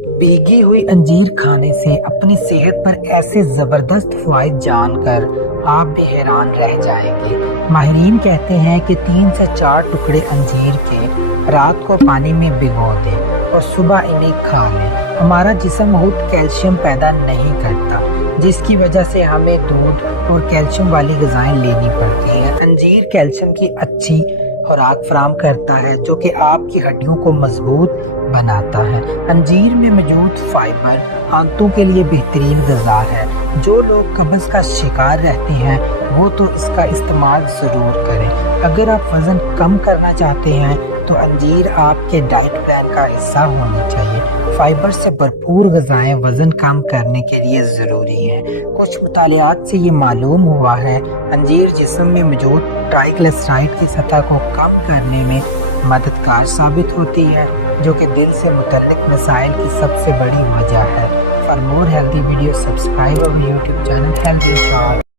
भीगी हुई अंजीर खाने से अपनी सेहत पर ऐसे जबरदस्त फायदे जानकर आप भी हैरान रह जाएंगे। माहिरीन कहते हैं कि 3 से 4 टुकड़े अंजीर के रात को पानी में भिगो दें और सुबह इन्हें खा लें। हमारा जिस्म बहुत कैल्शियम पैदा नहीं करता, जिसकी वजह से हमें दूध और कैल्शियम वाली ग़िज़ाएं लेनी पड़ती हैं। अंजीर कैल्शियम की अच्छी खुराक फराहम करता है, जो कि आपकी हड्डियों को मजबूत बनाता है। अंजीर में मौजूद फाइबर आंतों के लिए बेहतरीन ग़िज़ा है। जो लोग कब्ज़ का शिकार रहते हैं वो तो इसका इस्तेमाल ज़रूर करें। अगर आप वज़न कम करना चाहते हैं तो अंजीर आपके डाइट प्लान का हिस्सा होनी चाहिए। फाइबर से भरपूर ग़िज़ाएं वज़न कम करने के लिए ज़रूरी हैं। कुछ मुतालियात से ये मालूम हुआ है अंजीर जिस्म में मौजूद ट्राइग्लिसराइड की सतह को कम करने में मददगार साबित होती है, जो कि दिल से मुतल्लिक मसाइल की सबसे बड़ी वजह है। For more healthy video subscribe our YouTube channel healthy chart.